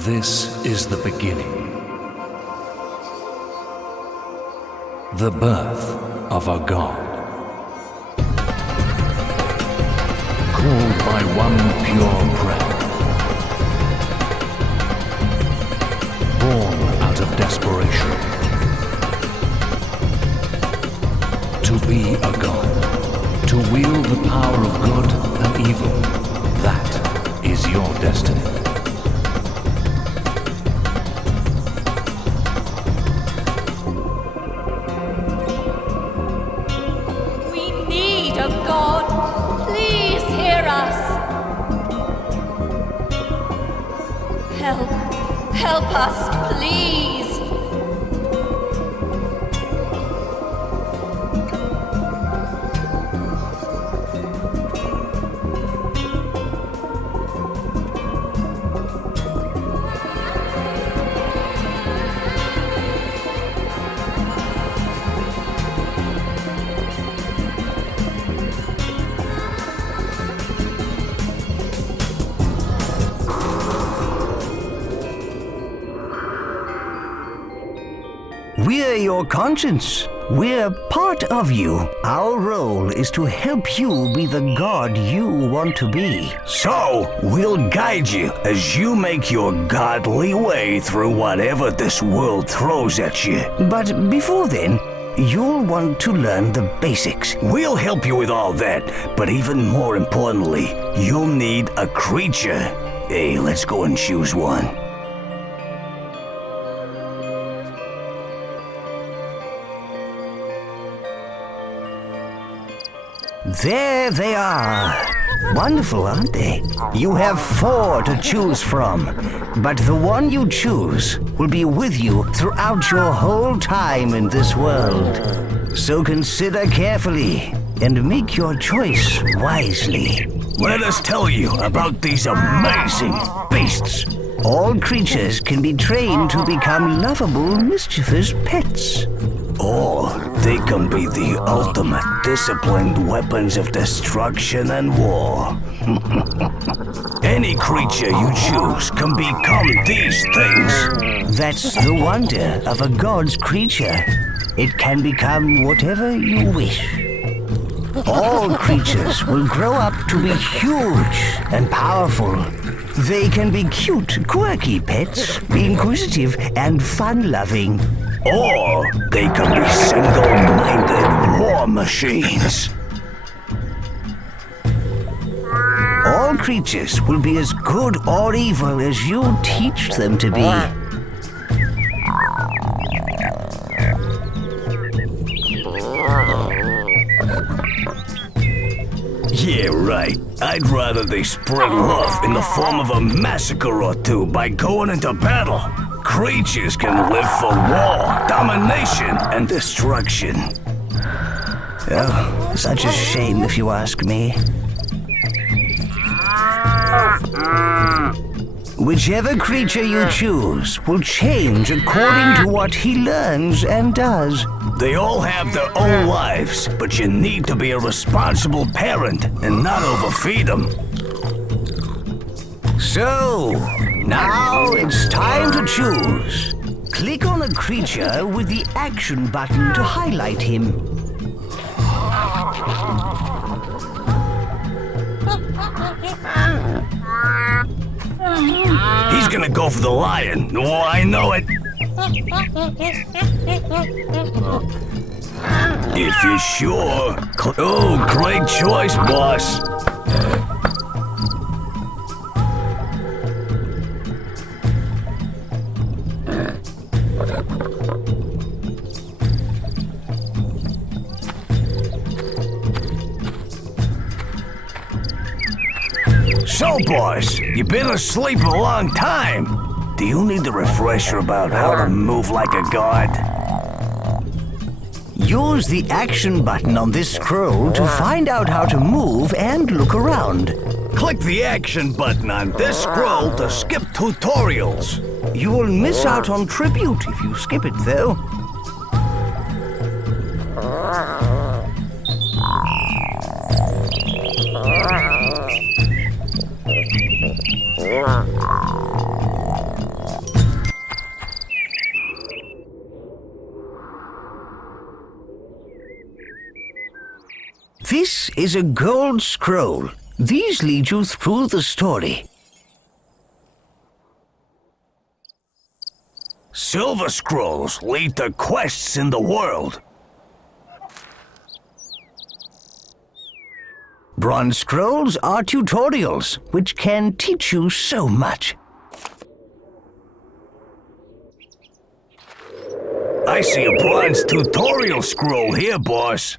This is the beginning. The birth of a god. Called by one pure prayer. Born out of desperation. To be a god. To wield the power of good and evil. That is your destiny. Help us, please! We're your conscience. We're part of you. Our role is to help you be the god you want to be. So, we'll guide you as you make your godly way through whatever this world throws at you. But before then, you'll want to learn the basics. We'll help you with all that, but even more importantly, you'll need a creature. Hey, let's go and choose one. There they are. Wonderful, aren't they? You have 4 to choose from, but the one you choose will be with you throughout your whole time in this world. So consider carefully and make your choice wisely. Let us tell you about these amazing beasts. All creatures can be trained to become lovable, mischievous pets. Or they can be the ultimate disciplined weapons of destruction and war. Any creature you choose can become these things. That's the wonder of a god's creature. It can become whatever you wish. All creatures will grow up to be huge and powerful. They can be cute, quirky pets, inquisitive and fun-loving. Or they can be single-minded war machines. All creatures will be as good or evil as you teach them to be. Yeah, right. I'd rather they spread love in the form of a massacre or two by going into battle. Creatures can live for war, domination, and destruction. Oh, such a shame if you ask me. Whichever creature you choose will change according to what he learns and does. They all have their own lives, but you need to be a responsible parent and not overfeed them. So, now it's time to choose. Click on a creature with the action button to highlight him. He's gonna go for the lion. Oh, I know it. If you're sure. Oh, great choice, boss. So, boss, you've been asleep a long time. Do you need a refresher about how to move like a god? Use the action button on this scroll to find out how to move and look around. Click the action button on this scroll to skip tutorials. You will miss out on tribute if you skip it, though. is a gold scroll. These lead you through the story. Silver scrolls lead to quests in the world. Bronze scrolls are tutorials, which can teach you so much. I see a bronze tutorial scroll here, boss.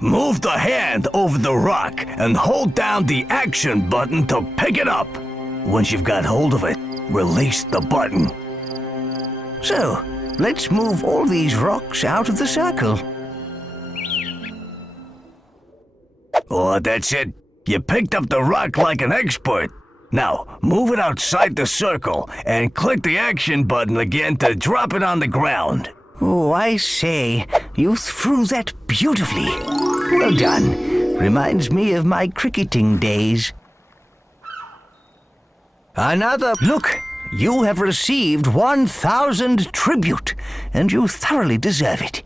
Move the hand over the rock and hold down the action button to pick it up. Once you've got hold of it, release the button. So, let's move all these rocks out of the circle. Oh, that's it. You picked up the rock like an expert. Now, move it outside the circle and click the action button again to drop it on the ground. Oh, I say, you threw that beautifully. Well done. Reminds me of my cricketing days. Another look. You have received 1,000 tribute, and you thoroughly deserve it.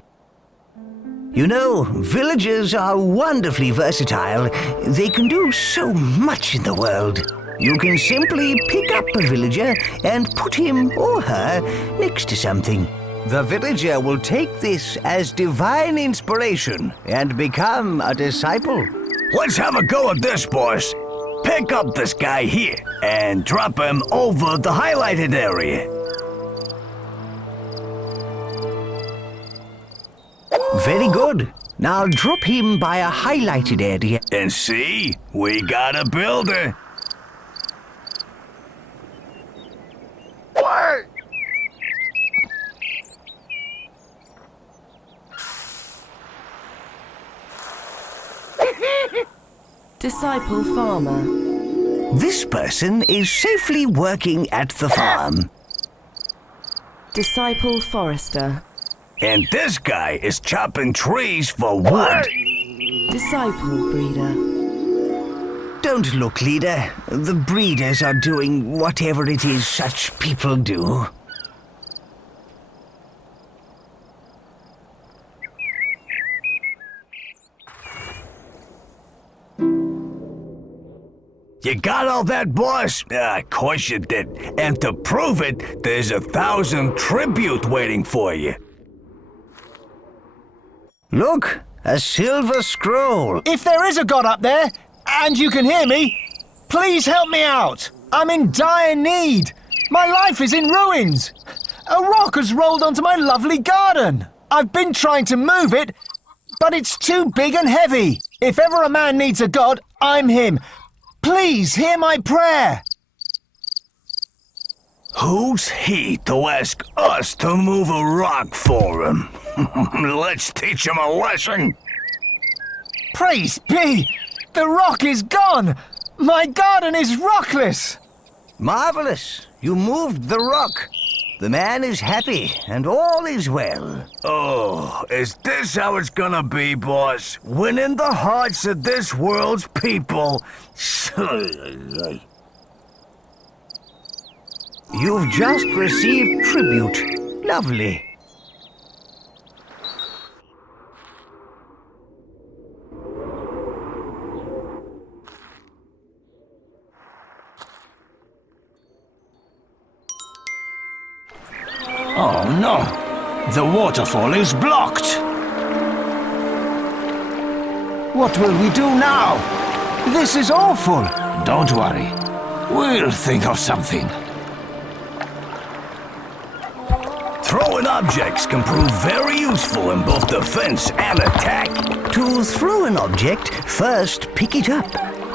You know, villagers are wonderfully versatile. They can do so much in the world. You can simply pick up a villager and put him or her next to something. The villager will take this as divine inspiration and become a disciple. Let's have a go at this, boss. Pick up this guy here and drop him over the highlighted area. Very good. Now drop him by a highlighted area. And see, we got a builder. What? Disciple farmer. This person is safely working at the farm. Disciple forester. And this guy is chopping trees for wood. Disciple breeder. Don't look, leader. The breeders are doing whatever it is such people do. You got all that, boss? Of course you did. And to prove it, there's 1,000 tribute waiting for you. Look, a silver scroll. If there is a god up there, and you can hear me, please help me out. I'm in dire need. My life is in ruins. A rock has rolled onto my lovely garden. I've been trying to move it, but it's too big and heavy. If ever a man needs a god, I'm him. Please hear my prayer. Who's he to ask us to move a rock for him? Let's teach him a lesson. Praise be! The rock is gone! My garden is rockless! Marvelous. You moved the rock. The man is happy, and all is well. Oh, is this how it's gonna be, boss? Winning the hearts of this world's people? You've just received tribute. Lovely. Oh no! The waterfall is blocked! What will we do now? This is awful! Don't worry. We'll think of something. Throwing objects can prove very useful in both defense and attack. To throw an object, first pick it up.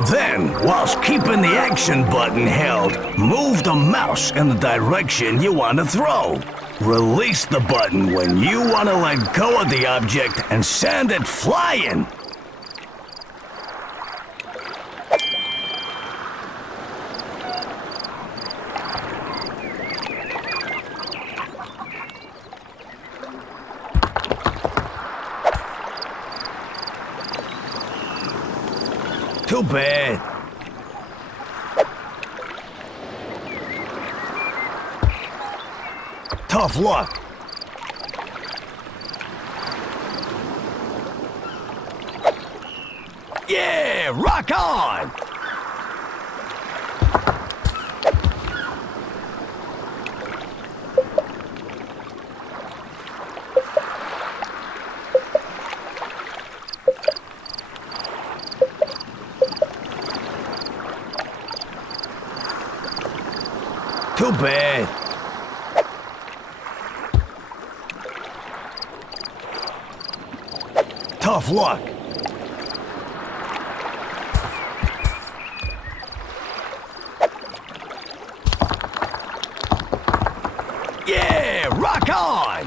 Then, whilst keeping the action button held, move the mouse in the direction you want to throw. Release the button when you want to let go of the object and send it flying. Too bad. Tough luck. Yeah, rock on! Too bad. Tough luck. Yeah, rock on!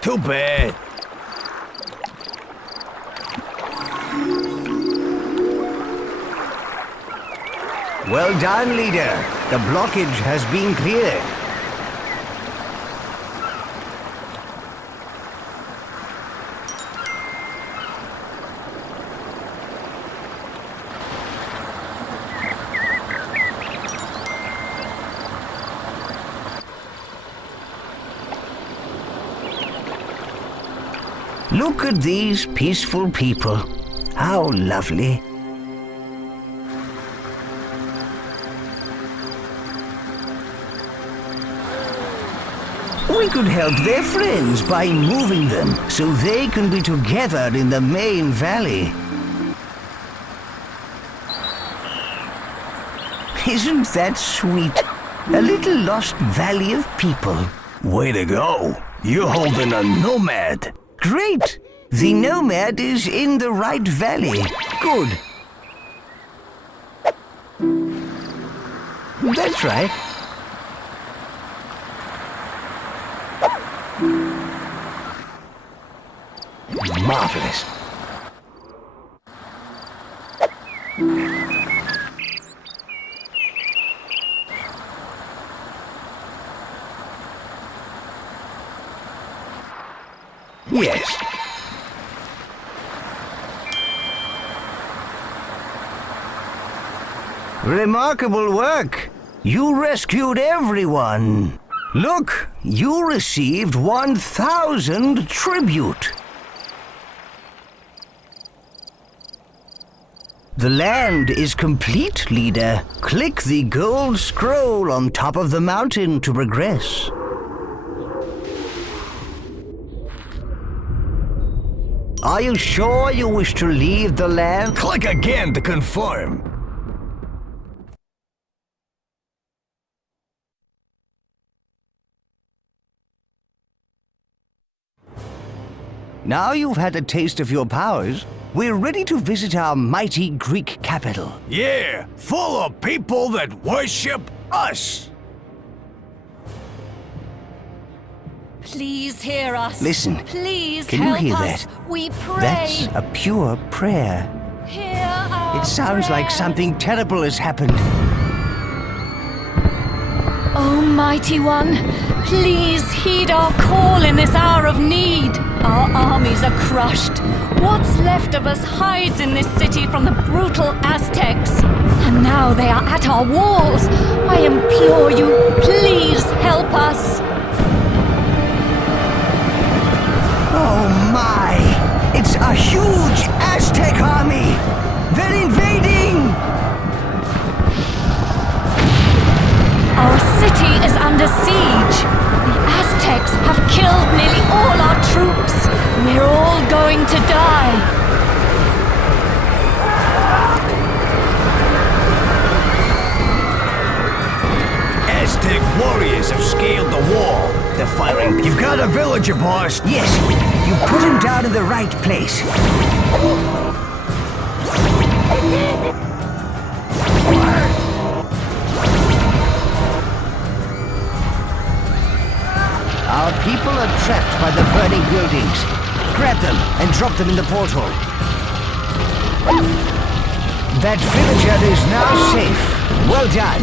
Too bad. Well done, leader. The blockage has been cleared. Look at these peaceful people. How lovely. We could help their friends by moving them so they can be together in the main valley. Isn't that sweet? A little lost valley of people. Way to go. You're holding a nomad. Great! The nomad is in the right valley. Good. That's right. Marvelous. Yes. Remarkable work. You rescued everyone. Look, you received 1,000 tribute. The land is complete, leader. Click the gold scroll on top of the mountain to progress. Are you sure you wish to leave the land? Click again to confirm. Now you've had a taste of your powers, we're ready to visit our mighty Greek capital. Yeah, full of people that worship us. Please hear us. Listen. Please Can you help hear us. that? We pray. That's a pure prayer. Hear our It sounds like prayers. something terrible has happened. Almighty One, please heed our call in this hour of need. Our armies are crushed. What's left of us hides in this city from the brutal Aztecs. And now they are at our walls. I implore you, please help us. Oh my! It's a huge Aztec army! They're invading! Our city is under siege. The Aztecs have killed nearly all our troops. We're all going to die. Aztec warriors have scaled the wall. They're firing. You've got a villager, boss. Yes, you put him down in the right place. Our people are trapped by the burning buildings. Grab them and drop them in the portal. That villager is now safe. Well done.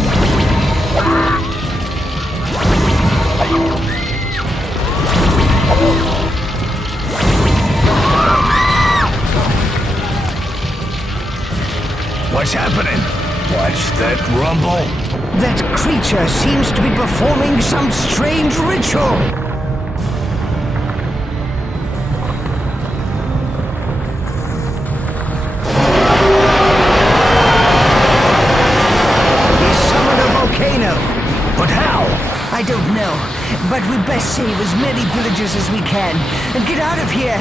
What's happening? What's that rumble? That creature seems to be performing some strange ritual. save as many villagers as we can and get out of here.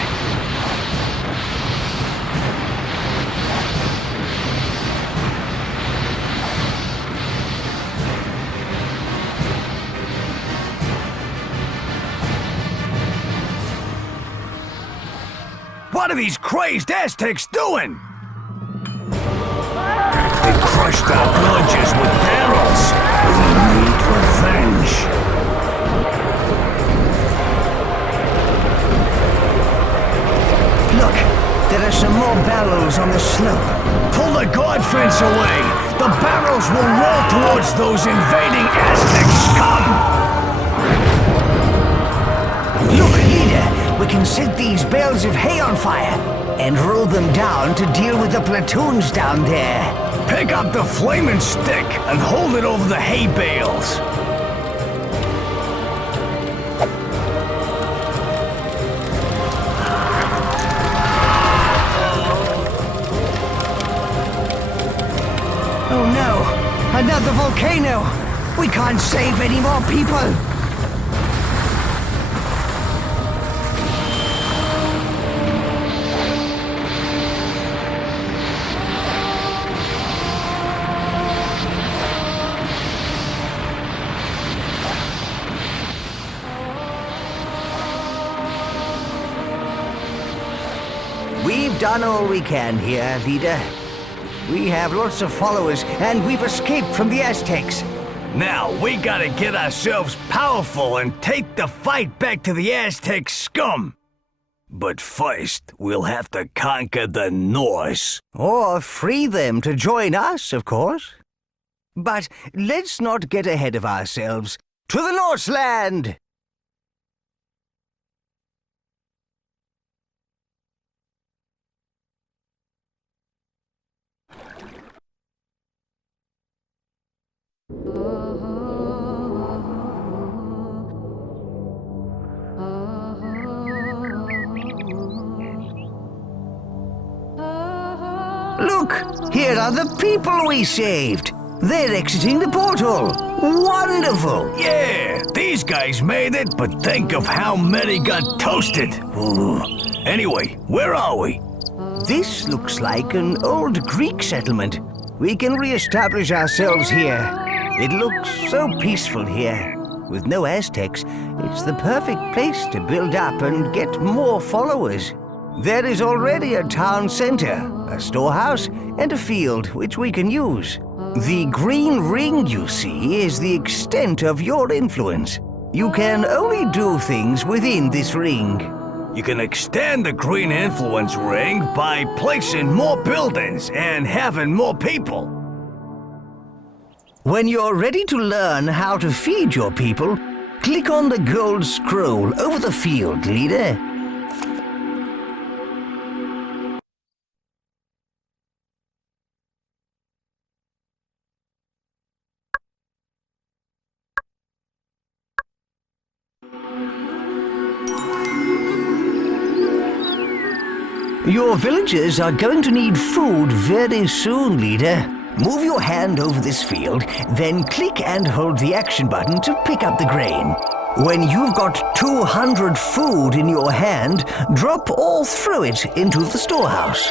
What are these crazed Aztecs doing? They crushed our villages with barrels. We need revenge. Look, there are some more barrels on the slope. Pull the guard fence away. The barrels will roll towards those invading Aztec scum. Look, leader, we can set these bales of hay on fire and roll them down to deal with the platoons down there. Pick up the flaming stick and hold it over the hay bales. Oh no, another volcano. We can't save any more people. We've done all we can here, leader. We have lots of followers, and we've escaped from the Aztecs. Now, we gotta get ourselves powerful and take the fight back to the Aztec scum. But first, we'll have to conquer the Norse. Or free them to join us, of course. But let's not get ahead of ourselves. To the Norseland! Look! Here are the people we saved! They're exiting the portal! Wonderful! Yeah, these guys made it, but think of how many got toasted. Ooh. Anyway, where are we? This looks like an old Greek settlement. We can re-establish ourselves here. It looks so peaceful here. With no Aztecs, it's the perfect place to build up and get more followers. There is already a town center, a storehouse, and a field which we can use. The green ring you see is the extent of your influence. You can only do things within this ring. You can extend the green influence ring by placing more buildings and having more people. When you're ready to learn how to feed your people, click on the gold scroll over the field, leader. Your villagers are going to need food very soon, leader. Move your hand over this field, then click and hold the action button to pick up the grain. When you've got 200 food in your hand, drop all through it into the storehouse.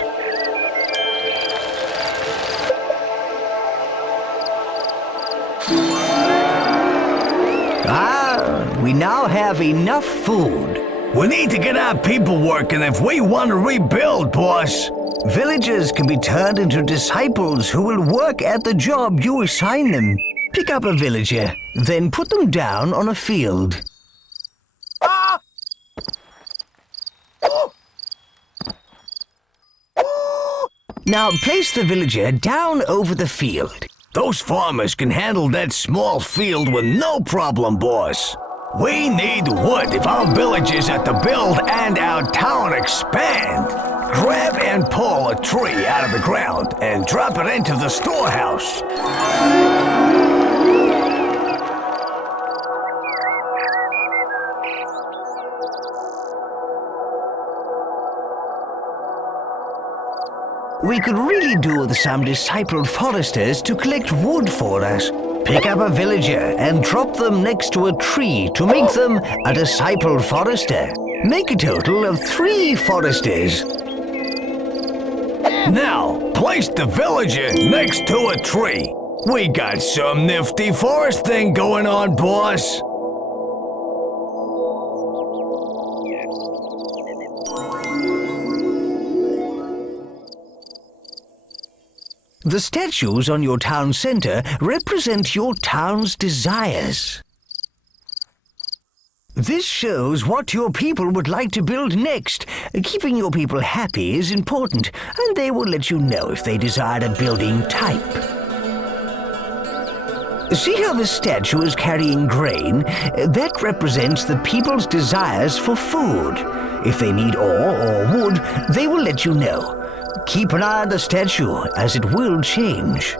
Ah, we now have enough food. We need to get our people working if we want to rebuild, boss. Villagers can be turned into disciples who will work at the job you assign them. Pick up a villager, then put them down on a field. Now place the villager down over the field. Those farmers can handle that small field with no problem, boss. We need wood if our villages are to build and our town expand. Grab and pull a tree out of the ground and drop it into the storehouse. We could really do with some discipled foresters to collect wood for us. Pick up a villager and drop them next to a tree to make them a disciple forester. Make a total of 3 foresters. Now, place the villager next to a tree. We got some nifty forest thing going on, boss. The statues on your town center represent your town's desires. This shows what your people would like to build next. Keeping your people happy is important, and they will let you know if they desire a building type. See how the statue is carrying grain? That represents the people's desires for food. If they need ore or wood, they will let you know. Keep an eye on the statue, as it will change.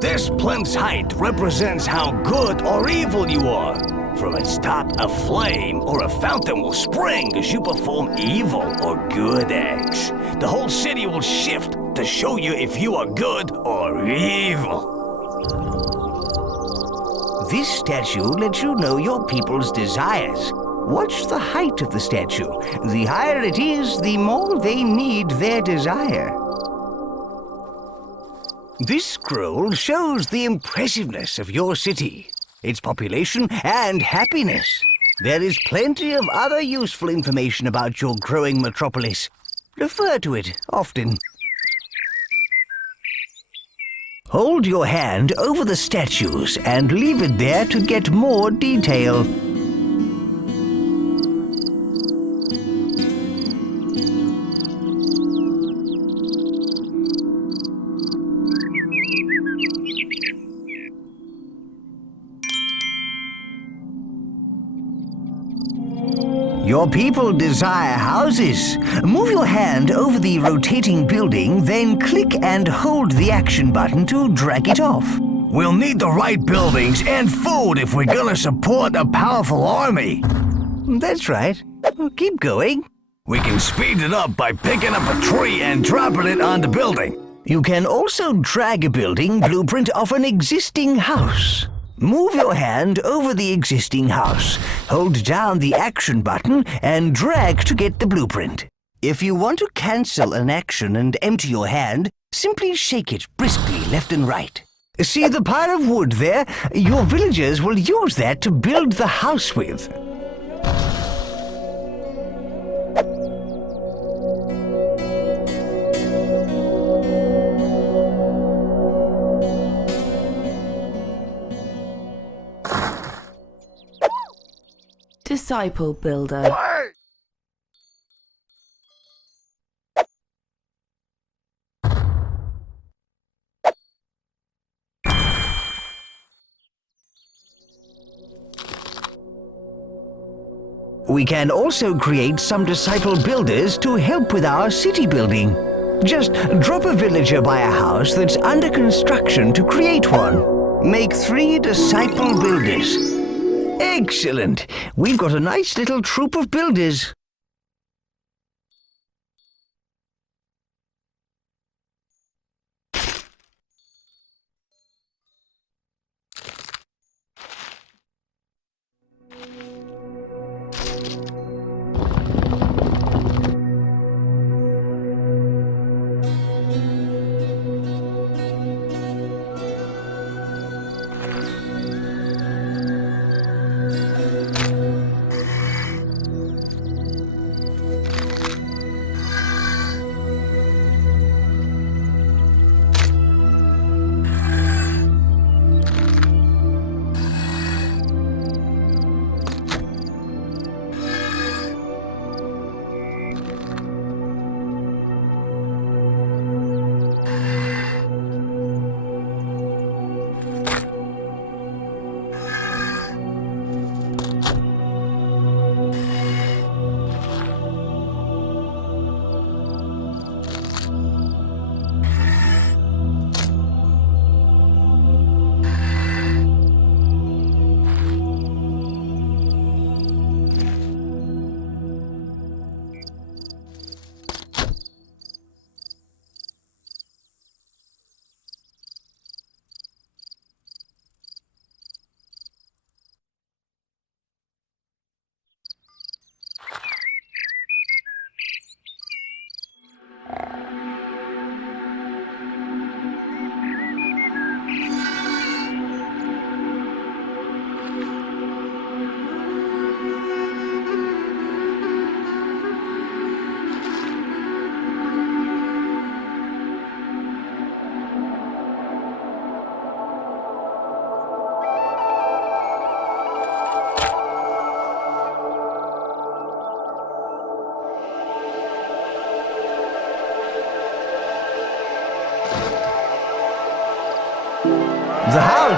This plinth's height represents how good or evil you are. From its top, a flame or a fountain will spring as you perform evil or good acts. The whole city will shift to show you if you are good or evil. This statue lets you know your people's desires. Watch the height of the statue. The higher it is, the more they need their desire. This scroll shows the impressiveness of your city, its population and happiness. There is plenty of other useful information about your growing metropolis. Refer to it often. Hold your hand over the statues and leave it there to get more detail. Your people desire houses. Move your hand over the rotating building, then click and hold the action button to drag it off. We'll need the right buildings and food if we're gonna support a powerful army. That's right. Keep going. We can speed it up by picking up a tree and dropping it on the building. You can also drag a building blueprint of an existing house. Move your hand over the existing house. Hold down the action button and drag to get the blueprint. If you want to cancel an action and empty your hand, simply shake it briskly left and right. See the pile of wood there? Your villagers will use that to build the house with. Disciple builder. We can also create some disciple builders to help with our city building. Just drop a villager by a house that's under construction to create one. Make 3 disciple builders. Excellent! We've got a nice little troop of builders.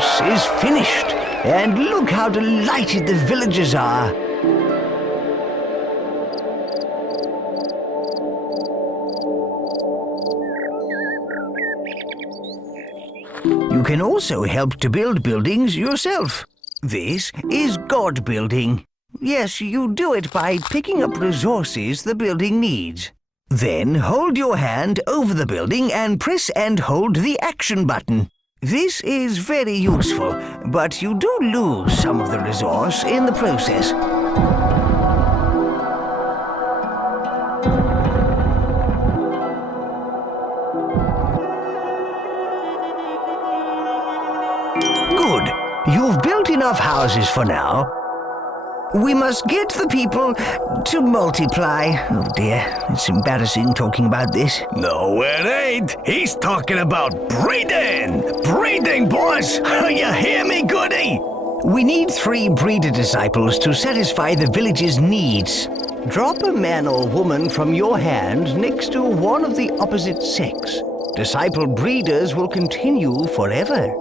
house is finished, and look how delighted the villagers are. You can also help to build buildings yourself. This is God building. Yes, you do it by picking up resources the building needs. Then hold your hand over the building and press and hold the action button. This is very useful, but you do lose some of the resource in the process. Good. You've built enough houses for now. We must get the people to multiply. Oh dear, it's embarrassing talking about this. No, it ain't. He's talking about breeding. Breeding, boss. You hear me, goody? We need 3 breeder disciples to satisfy the village's needs. Drop a man or woman from your hand next to one of the opposite sex. Disciple breeders will continue forever.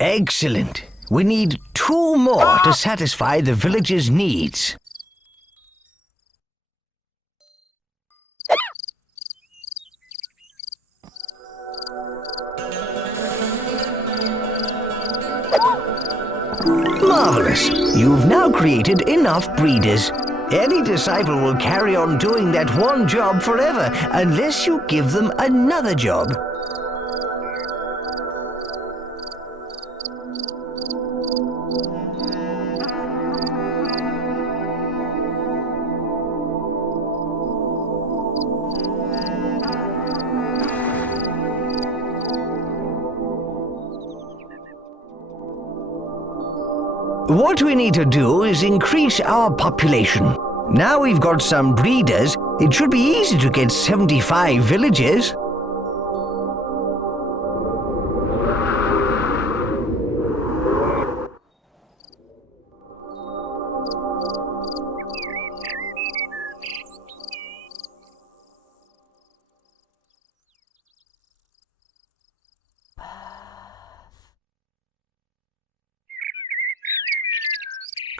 Excellent. We need 2 more to satisfy the village's needs. Marvelous. You've now created enough breeders. Any disciple will carry on doing that one job forever unless you give them another job. What we need to do is increase our population. Now we've got some breeders, it should be easy to get 75 villages.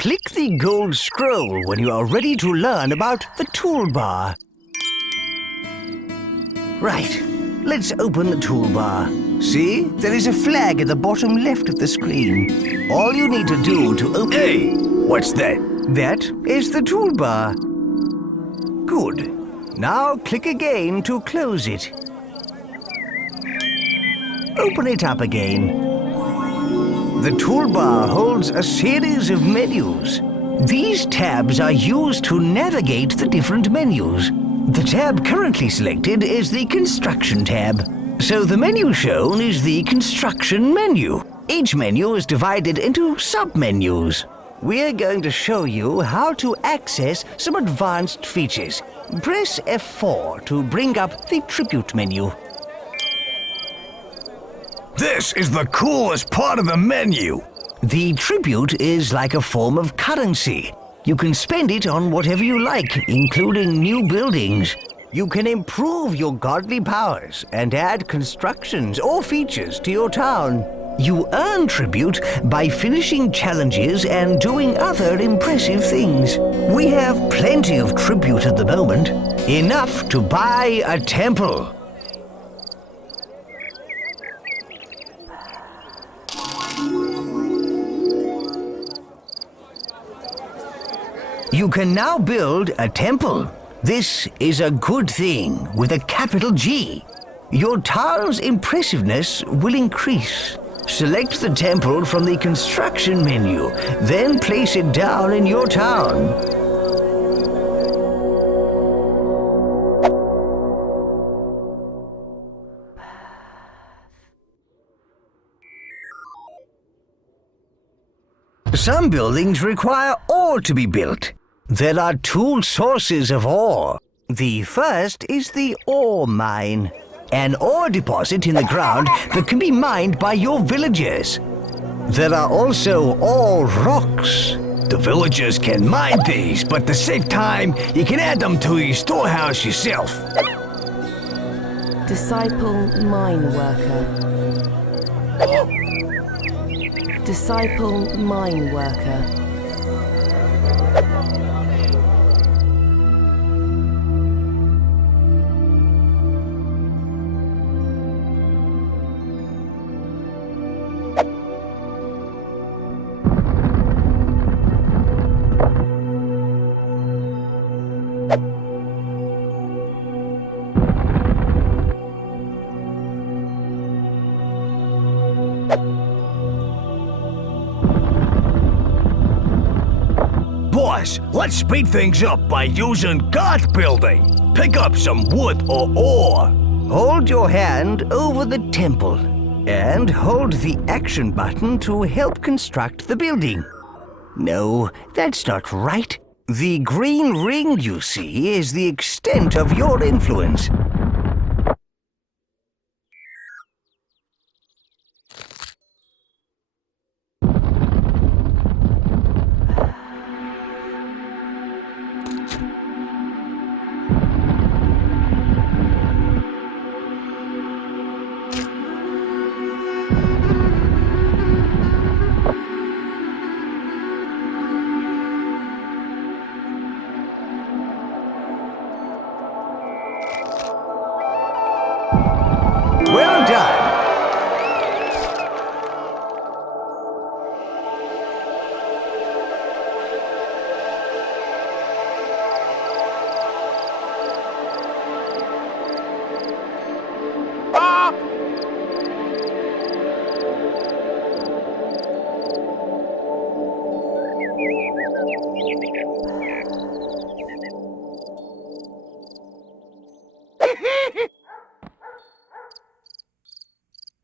Click the gold scroll when you are ready to learn about the toolbar. Right, let's open the toolbar. See, there is a flag at the bottom left of the screen. All you need to do to open... Hey, what's that? That is the toolbar. Good. Now click again to close it. Open it up again. The toolbar holds a series of menus. These tabs are used to navigate the different menus. The tab currently selected is the Construction tab. So the menu shown is the Construction menu. Each menu is divided into sub-menus. We're going to show you how to access some advanced features. Press F4 to bring up the Tribute menu. This is the coolest part of the menu. The tribute is like a form of currency. You can spend it on whatever you like, including new buildings. You can improve your godly powers and add constructions or features to your town. You earn tribute by finishing challenges and doing other impressive things. We have plenty of tribute at the moment. Enough to buy a temple. You can now build a temple. This is a good thing with a capital G. Your town's impressiveness will increase. Select the temple from the Construction menu, then place it down in your town. Some buildings require ore to be built. There are 2 sources of ore. The first is the ore mine, an ore deposit in the ground that can be mined by your villagers. There are also all rocks. The villagers can mine these, but to save time, you can add them to your storehouse yourself. Disciple mine worker. Disciple mine worker. Boss, let's speed things up by using guard building. Pick up some wood or ore. Hold your hand over the temple and hold the action button to help construct the building. No, that's not right. The green ring you see is the extent of your influence. Well done.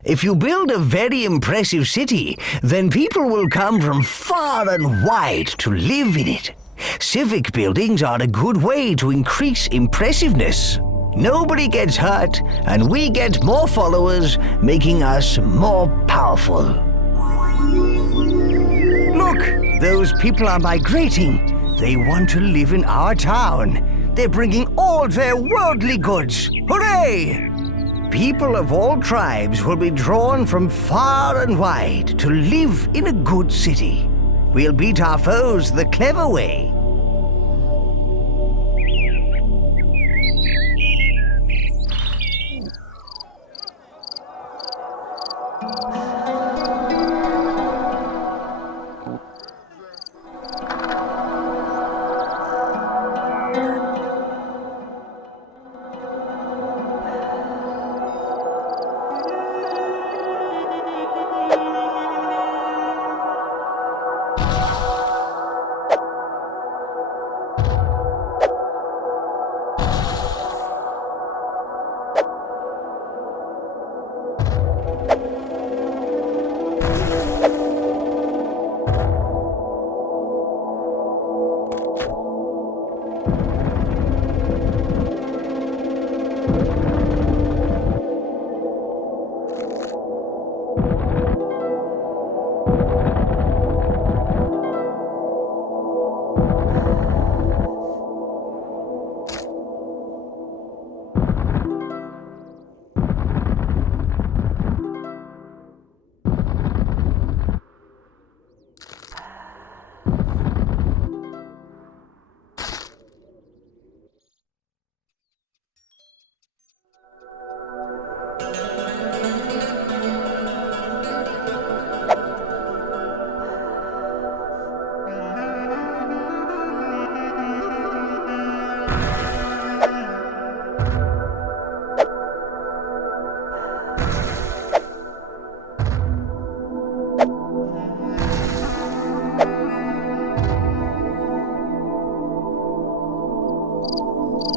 If you build a very impressive city, then people will come from far and wide to live in it. Civic buildings are a good way to increase impressiveness. Nobody gets hurt, and we get more followers, making us more powerful. Look, those people are migrating. They want to live in our town. They're bringing all their worldly goods. Hooray! People of all tribes will be drawn from far and wide to live in a good city. We'll beat our foes the clever way.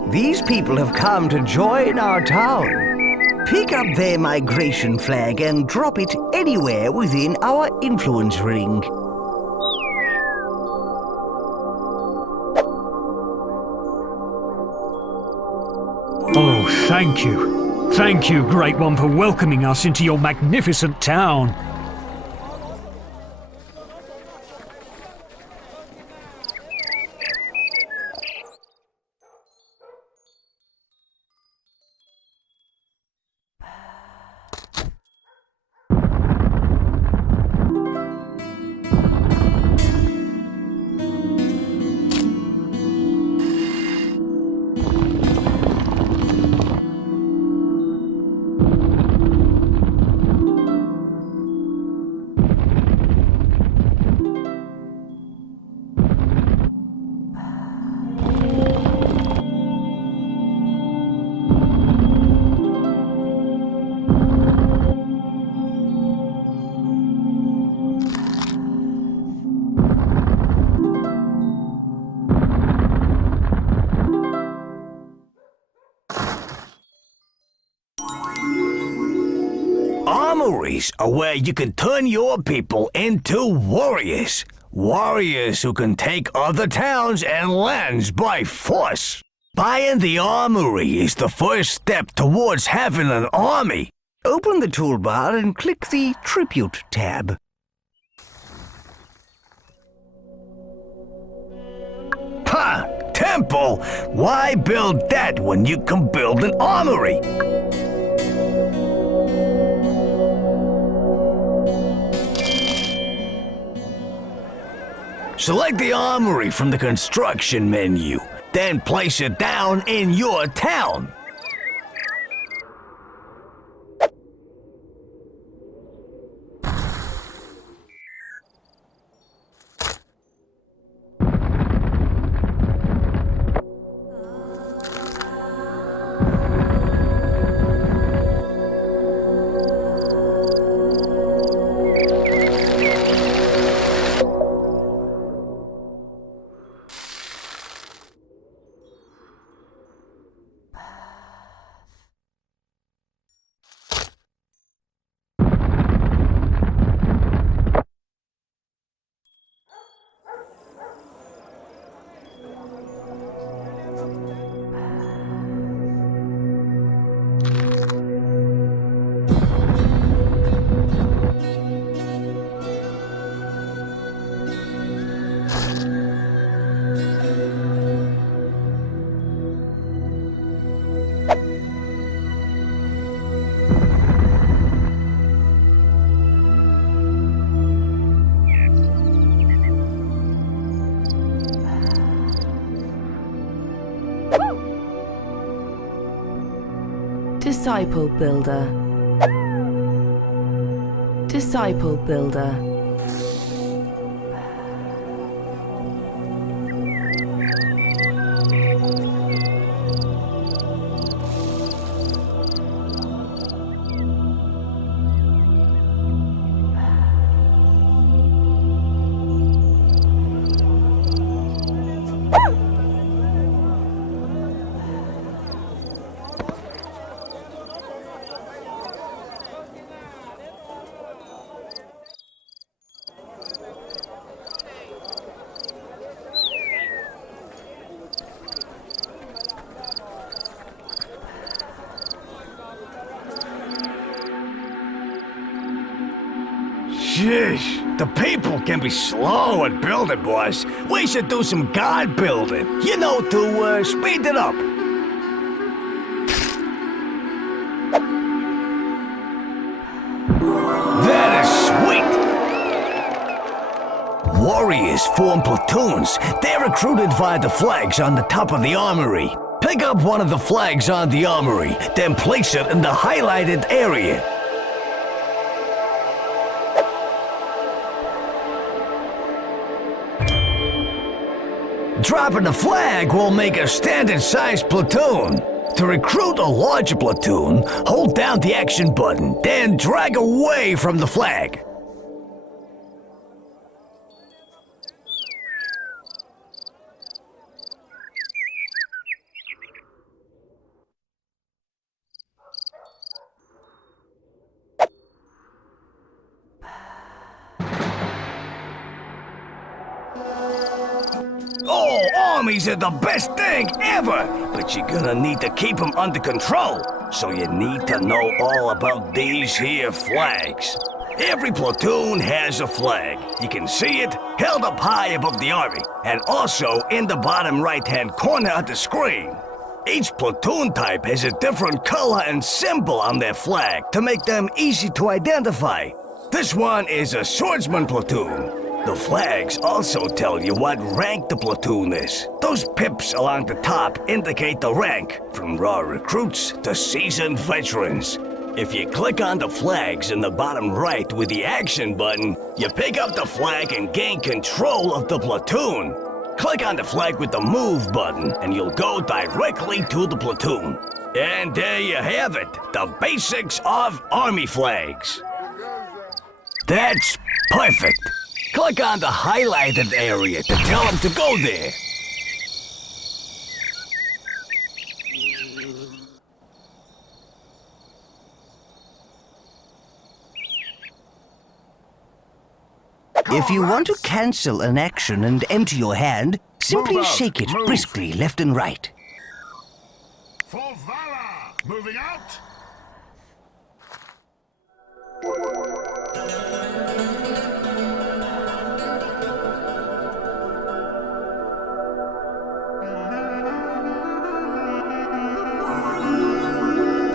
These people have come to join our town. Pick up their migration flag and drop it anywhere within our influence ring. Oh, thank you. Thank you, Great One, for welcoming us into your magnificent town. Armories are where you can turn your people into warriors. Warriors who can take other towns and lands by force. Buying the armory is the first step towards having an army. Open the toolbar and click the Tribute tab. Ha! Temple? Why build that when you can build an armory? Select the armory from the construction menu, then place it down in your town. Disciple Builder. Disciple Builder. Sheesh, the people can be slow at building, boss. We should do some guard building, you know, to speed it up. That is sweet! Warriors form platoons. They're recruited via the flags on the top of the armory. Pick up one of the flags on the armory, then place it in the highlighted area. Dropping the flag will make a standard-sized platoon. To recruit a larger platoon, hold down the action button, then drag away from the flag. Oh, armies are the best thing ever! But you're gonna need to keep them under control. So you need to know all about these here flags. Every platoon has a flag. You can see it held up high above the army, and also in the bottom right-hand corner of the screen. Each platoon type has a different color and symbol on their flag to make them easy to identify. This one is a swordsman platoon. The flags also tell you what rank the platoon is. Those pips along the top indicate the rank, from raw recruits to seasoned veterans. If you click on the flags in the bottom right with the action button, you pick up the flag and gain control of the platoon. Click on the flag with the move button and you'll go directly to the platoon. And there you have it, the basics of army flags. That's perfect. Click on the highlighted area to tell them to go there. If you want to cancel an action and empty your hand, simply shake it briskly left and right. For valor! Moving out!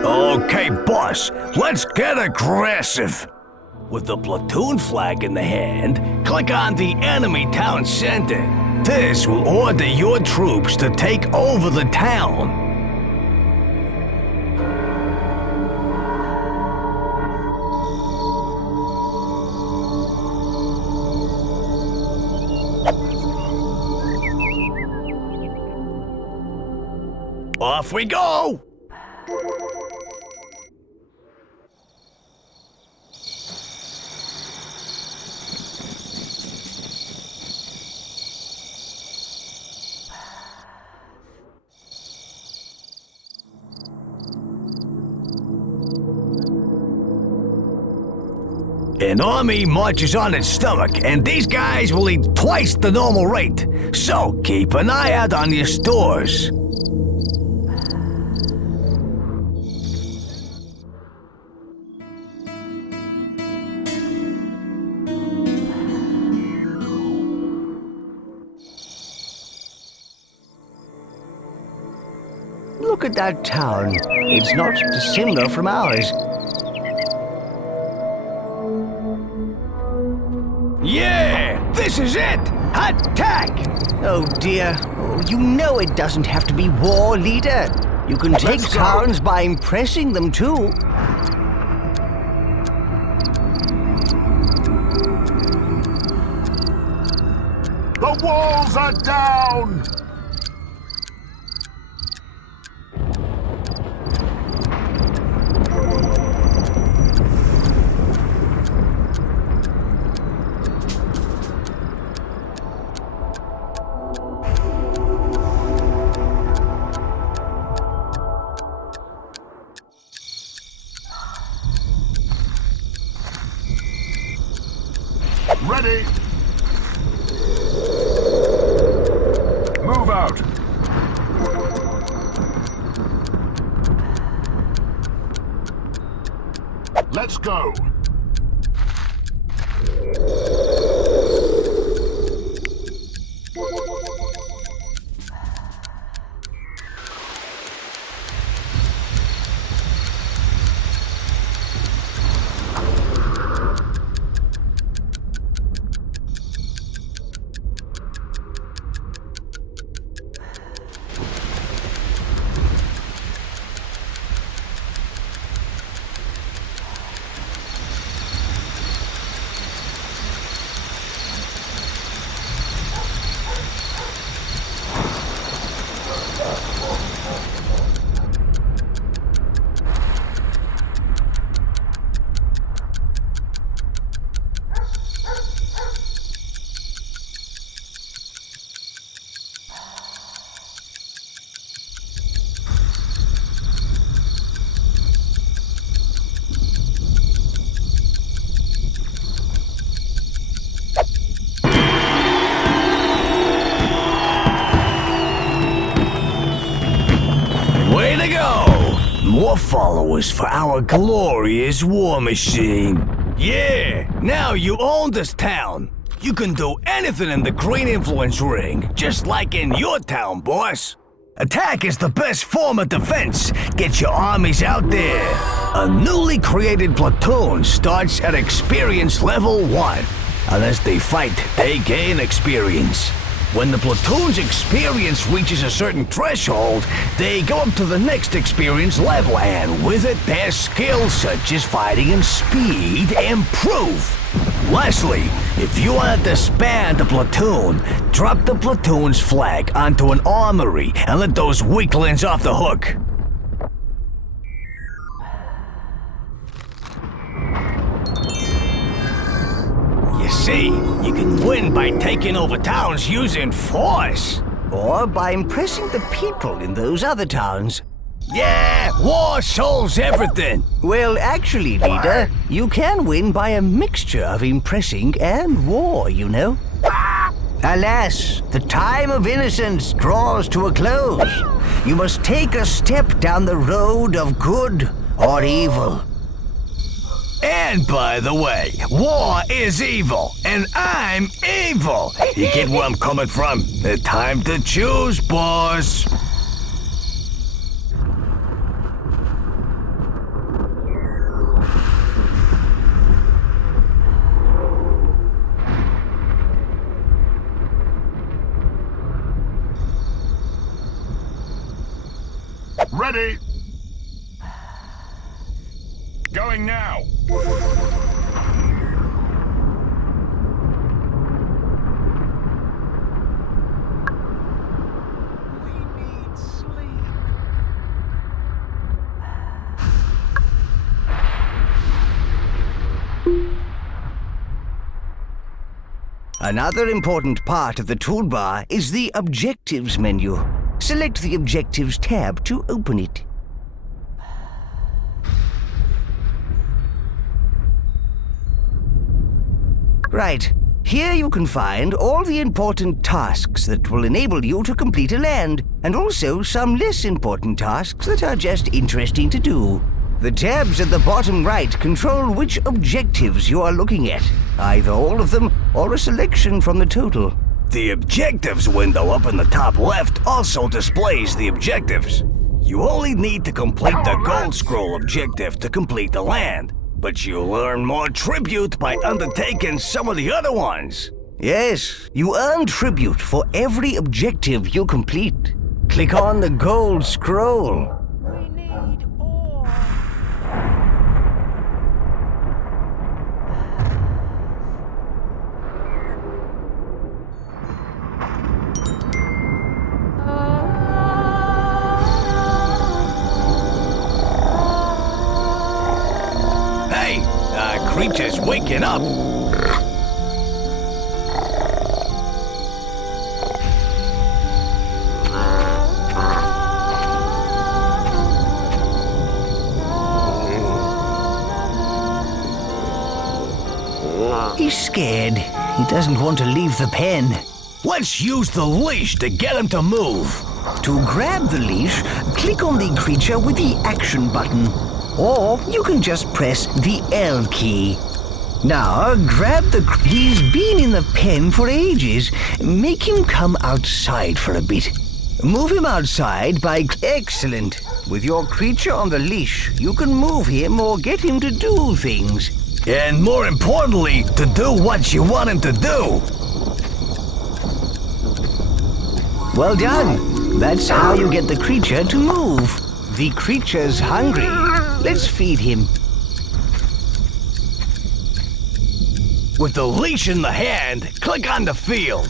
Okay, boss, let's get aggressive. With the platoon flag in the hand, click on the enemy town center. This will order your troops to take over the town. Off we go! An army marches on its stomach, and these guys will eat twice the normal rate. So keep an eye out on your stores. Look at that town. It's not dissimilar from ours. Yeah, this is it! Attack! Oh dear. Oh, you know it doesn't have to be war, leader. You can take towns by impressing them too. The walls are down! Ready! Move out! Let's go! Way to go! More followers for our glorious war machine. Yeah, now you own this town. You can do anything in the green influence ring, just like in your town, boss. Attack is the best form of defense. Get your armies out there. A newly created platoon starts at experience level 1. And as they fight, they gain experience. When the platoon's experience reaches a certain threshold, they go up to the next experience level, and with it, their skills such as fighting and speed improve. Lastly, if you want to disband a platoon, drop the platoon's flag onto an armory and let those weaklings off the hook. You see, you can win by taking over towns using force. Or by impressing the people in those other towns. Yeah, war solves everything. Well, actually, leader, you can win by a mixture of impressing and war, you know. Alas, the time of innocence draws to a close. You must take a step down the road of good or evil. And by the way, war is evil, and I'm evil. You get where I'm coming from? Time to choose, boss. Ready. Going now. Another important part of the toolbar is the Objectives menu. Select the Objectives tab to open it. Right. Here you can find all the important tasks that will enable you to complete a land, and also some less important tasks that are just interesting to do. The tabs at the bottom right control which objectives you are looking at, either all of them or a selection from the total. The Objectives window up in the top left also displays the objectives. You only need to complete the Gold Scroll objective to complete the land, but you'll earn more tribute by undertaking some of the other ones. Yes, you earn tribute for every objective you complete. Click on the Gold Scroll. We need ore. Hey, creature's waking up. He's scared. He doesn't want to leave the pen. Let's use the leash to get him to move. To grab the leash, click on the creature with the action button. Or you can just press the L key. Now, grab the... He's been in the pen for ages. Make him come outside for a bit. Move him outside by... Excellent. With your creature on the leash, you can move him or get him to do things. And more importantly, to do what you want him to do. Well done. That's how you get the creature to move. The creature's hungry. Let's feed him. With the leash in the hand, click on the field.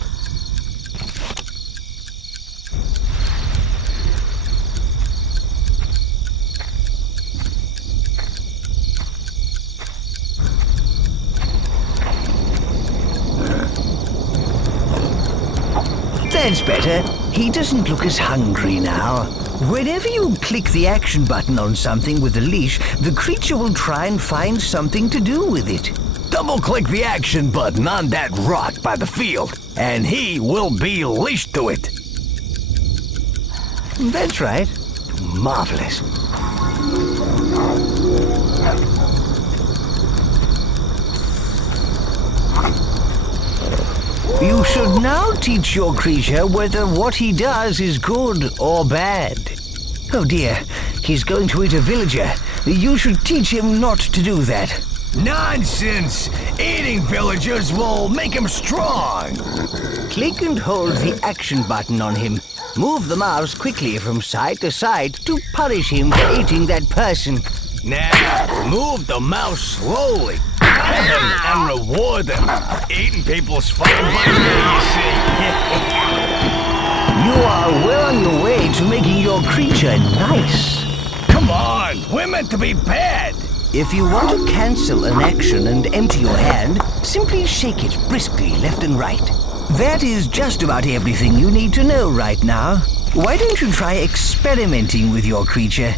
That's better. He doesn't look as hungry now. Whenever you click the action button on something with the leash, the creature will try and find something to do with it. Double-click the action button on that rock by the field, and he will be leashed to it. That's right. Marvelous. You should now teach your creature whether what he does is good or bad. Oh dear, he's going to eat a villager. You should teach him not to do that. Nonsense! Eating villagers will make him strong! Click and hold the action button on him. Move the mouse quickly from side to side to punish him for eating that person. Now, move the mouse slowly. Pet him and reward him. Eating people's fun by now, you see. You are well on your way to making your creature nice. Come on, we're meant to be bad. If you want to cancel an action and empty your hand, simply shake it briskly left and right. That is just about everything you need to know right now. Why don't you try experimenting with your creature?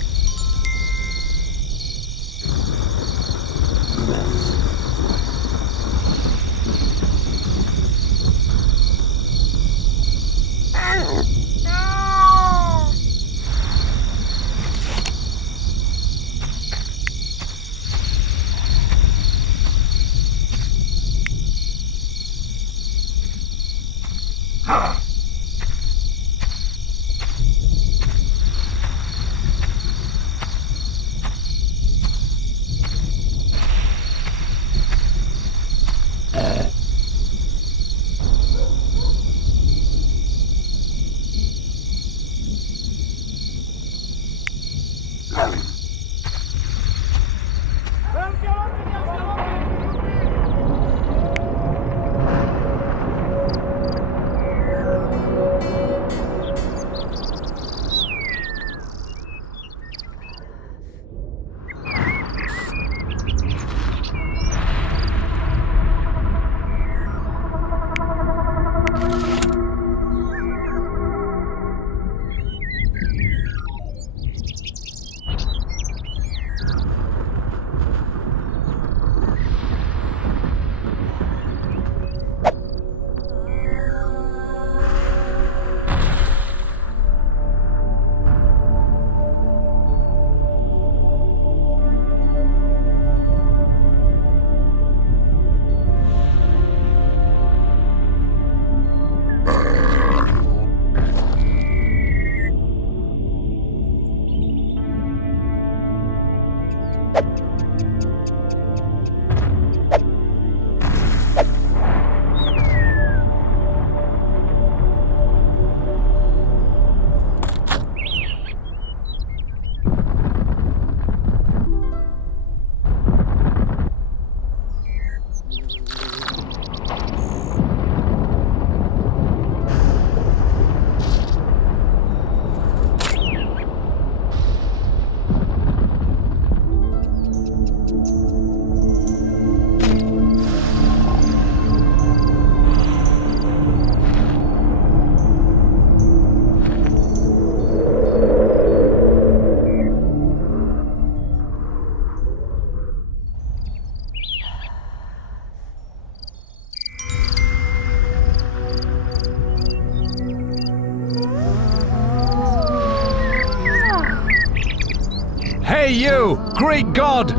Hey you, Greek god!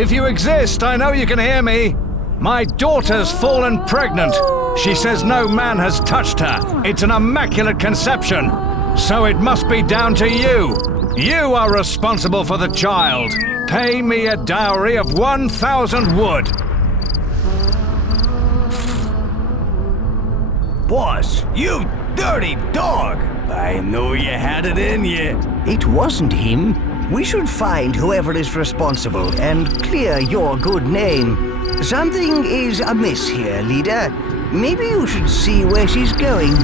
If you exist, I know you can hear me. My daughter's fallen pregnant. She says no man has touched her. It's an immaculate conception. So it must be down to you. You are responsible for the child. Pay me a dowry of 1,000 wood. Boss, you dirty dog! I knew you had it in you. It wasn't him. We should find whoever is responsible and clear your good name. Something is amiss here, leader. Maybe you should see where she's going.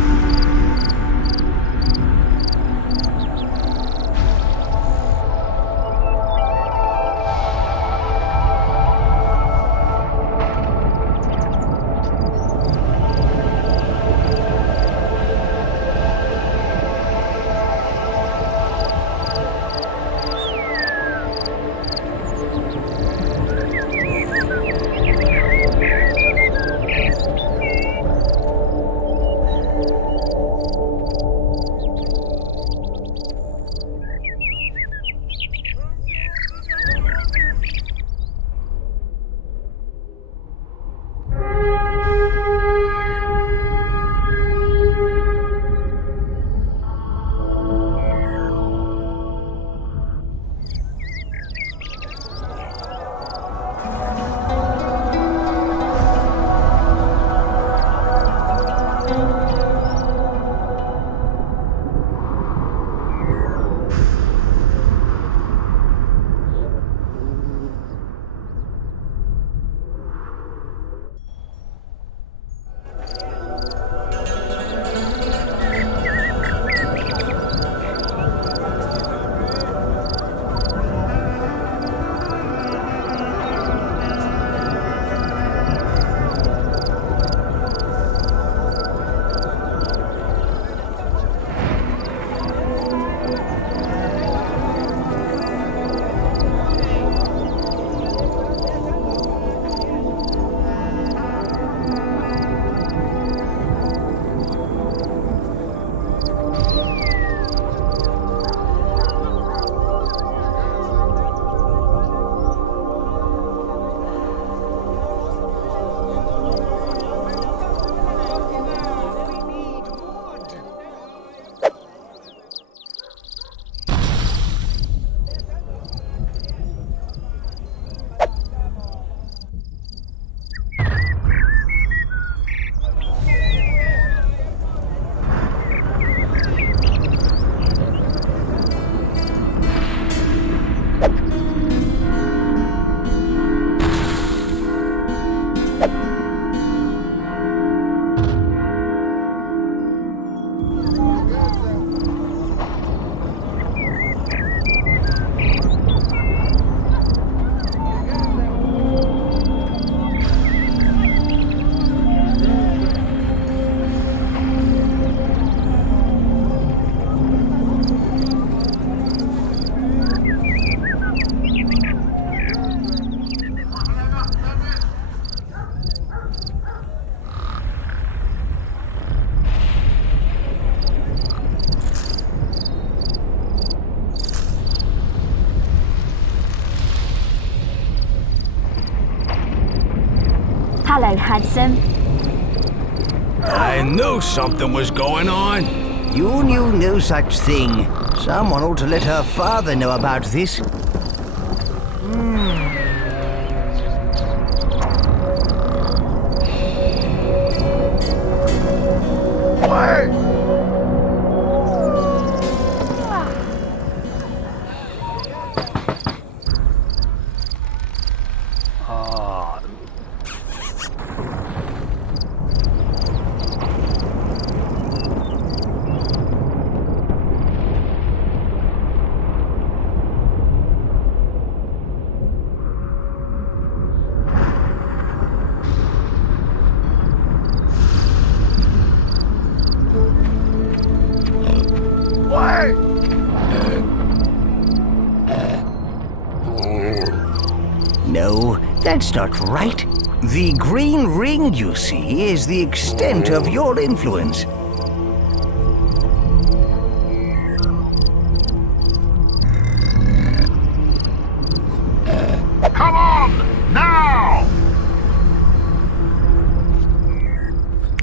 Hello, handsome. I knew something was going on. You knew no such thing. Someone ought to let her father know about this. No, that's not right. The green ring you see is the extent of your influence. Come on! Now!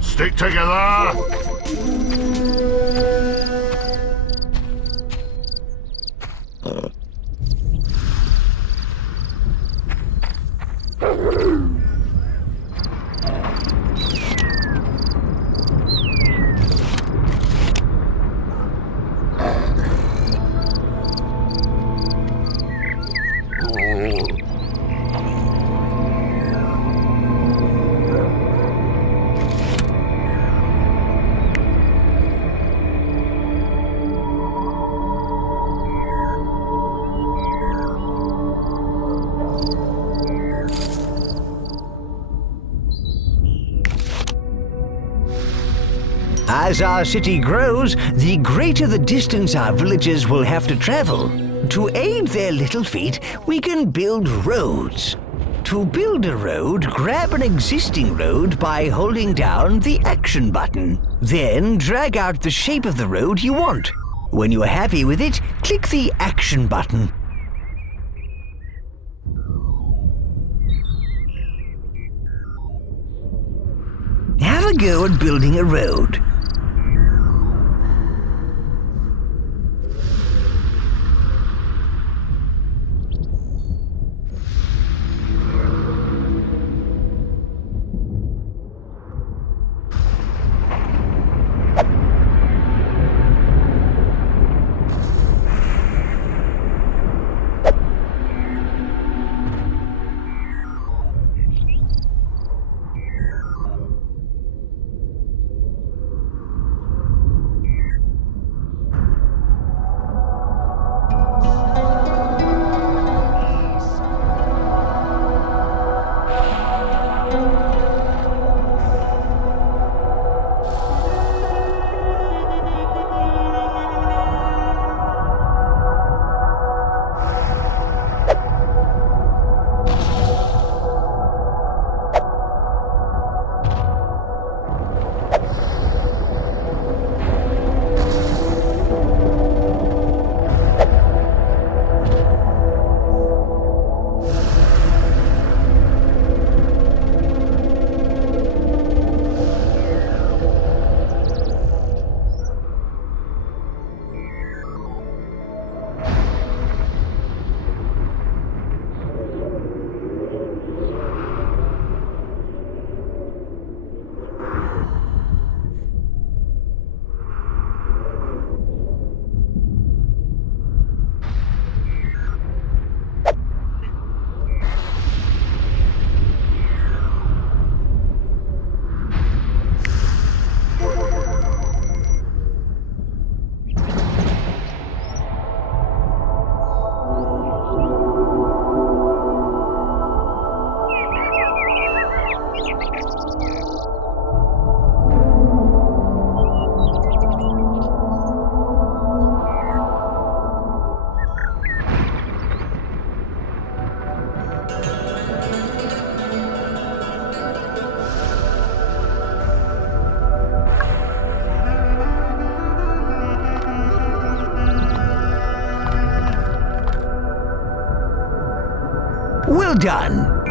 Stick together! As our city grows, the greater the distance our villagers will have to travel. To aid their little feet, we can build roads. To build a road, grab an existing road by holding down the action button. Then drag out the shape of the road you want. When you're happy with it, click the action button. Have a go at building a road. Well done.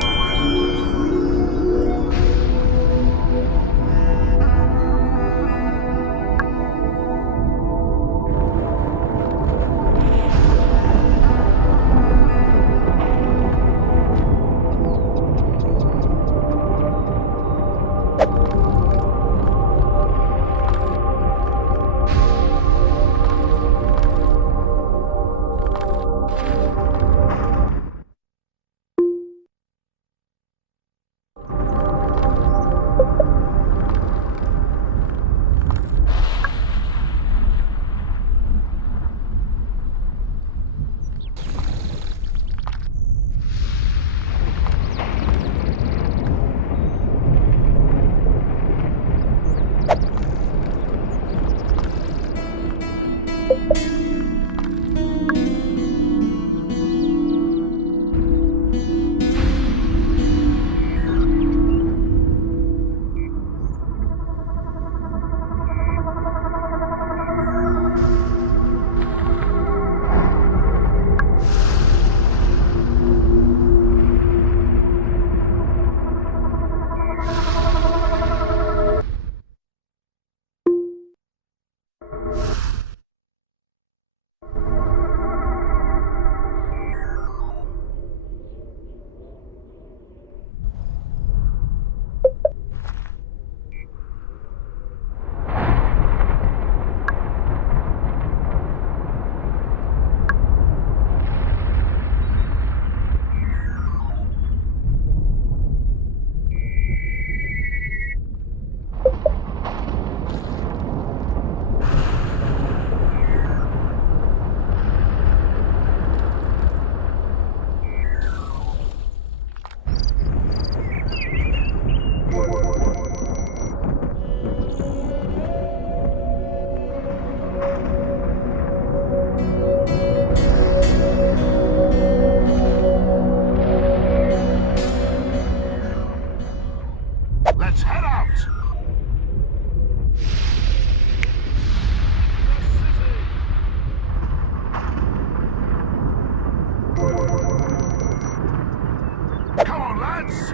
nomads!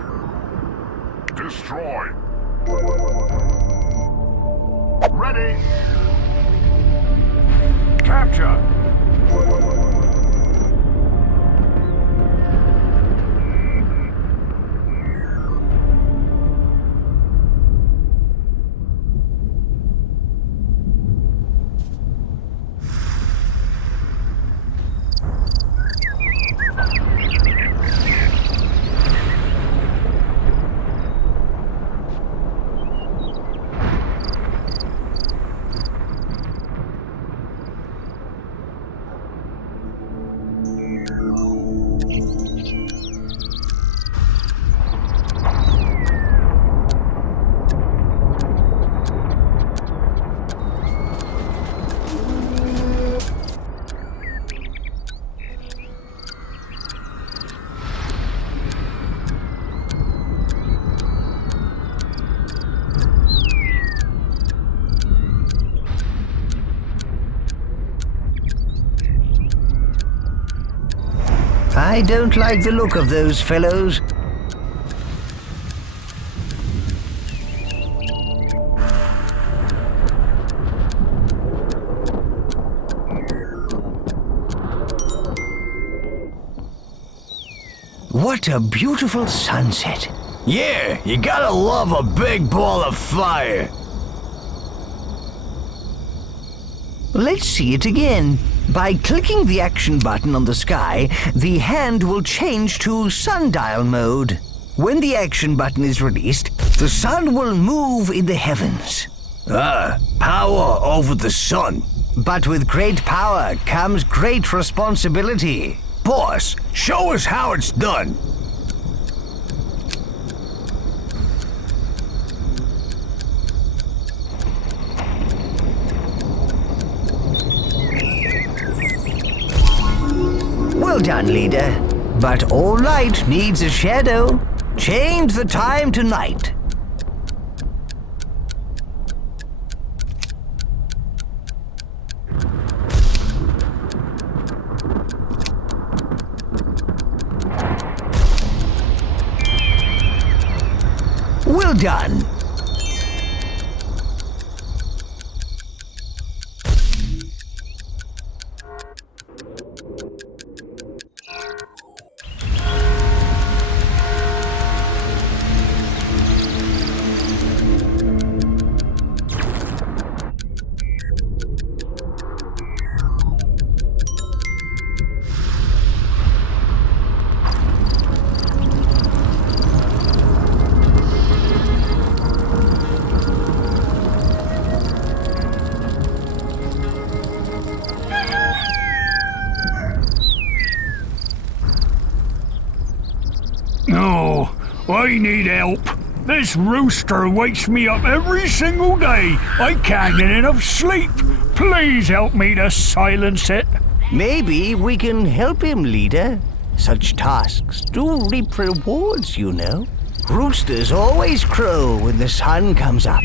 Destroy! Ready! Capture! I don't like the look of those fellows. What a beautiful sunset. Yeah, you gotta love a big ball of fire. Let's see it again. By clicking the action button on the sky, the hand will change to sundial mode. When the action button is released, the sun will move in the heavens. Power over the sun. But with great power comes great responsibility. Boss, show us how it's done. Well done, leader. But all light needs a shadow. Change the time to night. Well done. No, I need help. This rooster wakes me up every single day. I can't get enough sleep. Please help me to silence it. Maybe we can help him, leader. Such tasks do reap rewards, you know. Roosters always crow when the sun comes up.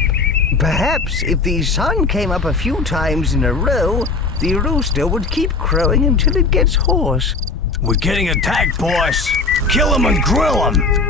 Perhaps if the sun came up a few times in a row, the rooster would keep crowing until it gets hoarse. We're getting attacked, boss. Kill him and grill him.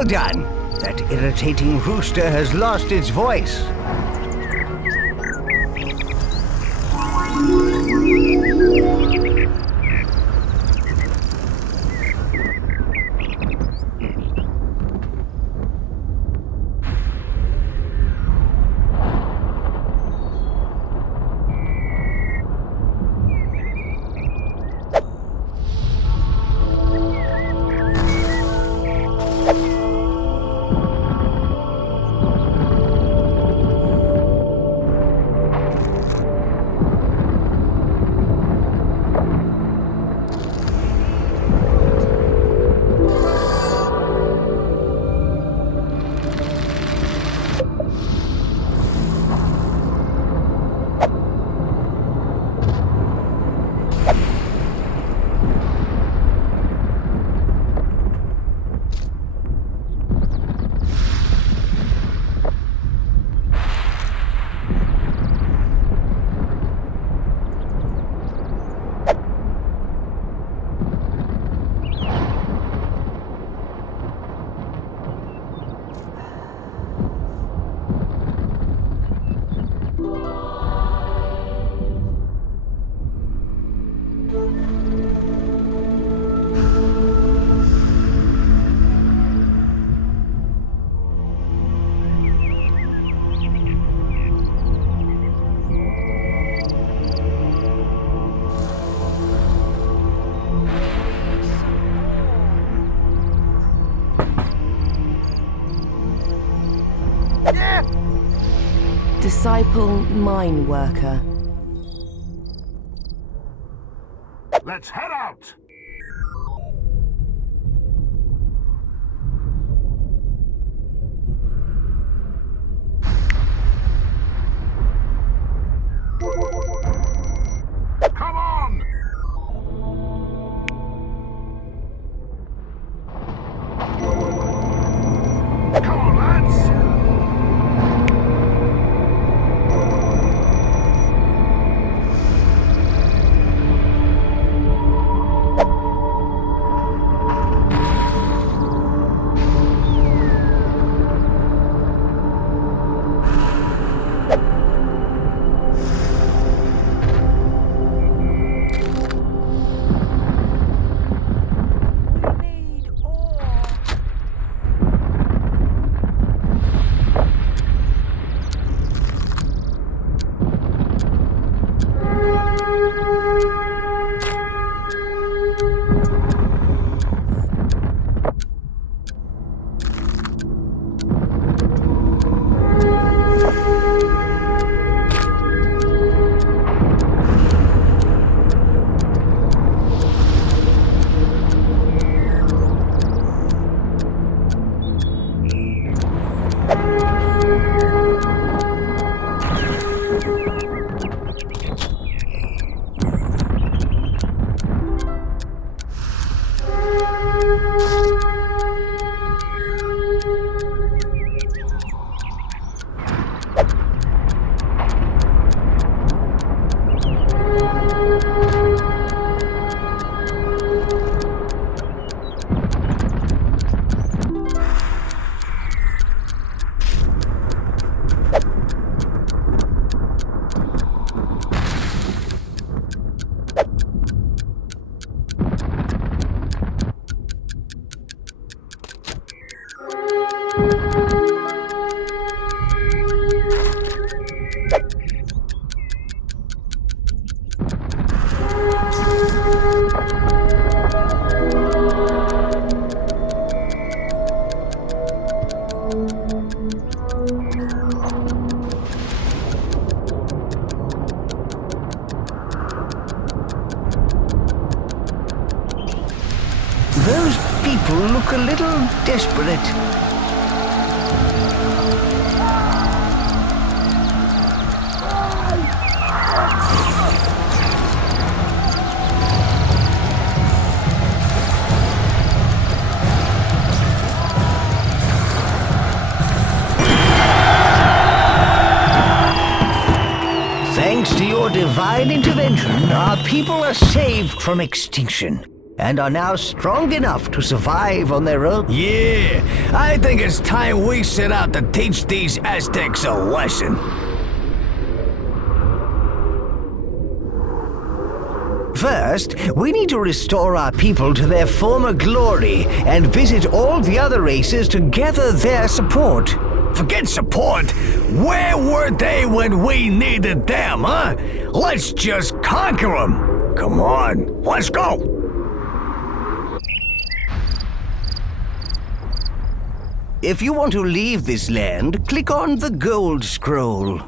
Well done. That irritating rooster has lost its voice. Disciple mine worker. Let's head out! Come on! Come on, lads! Those people look a little desperate. Thanks to your divine intervention, our people are saved from extinction. and are now strong enough to survive on their own. Yeah, I think it's time we set out to teach these Aztecs a lesson. First, we need to restore our people to their former glory and visit all the other races to gather their support. Forget support. Where were they when we needed them, huh? Let's just conquer them. Come on, let's go. If you want to leave this land, click on the gold scroll.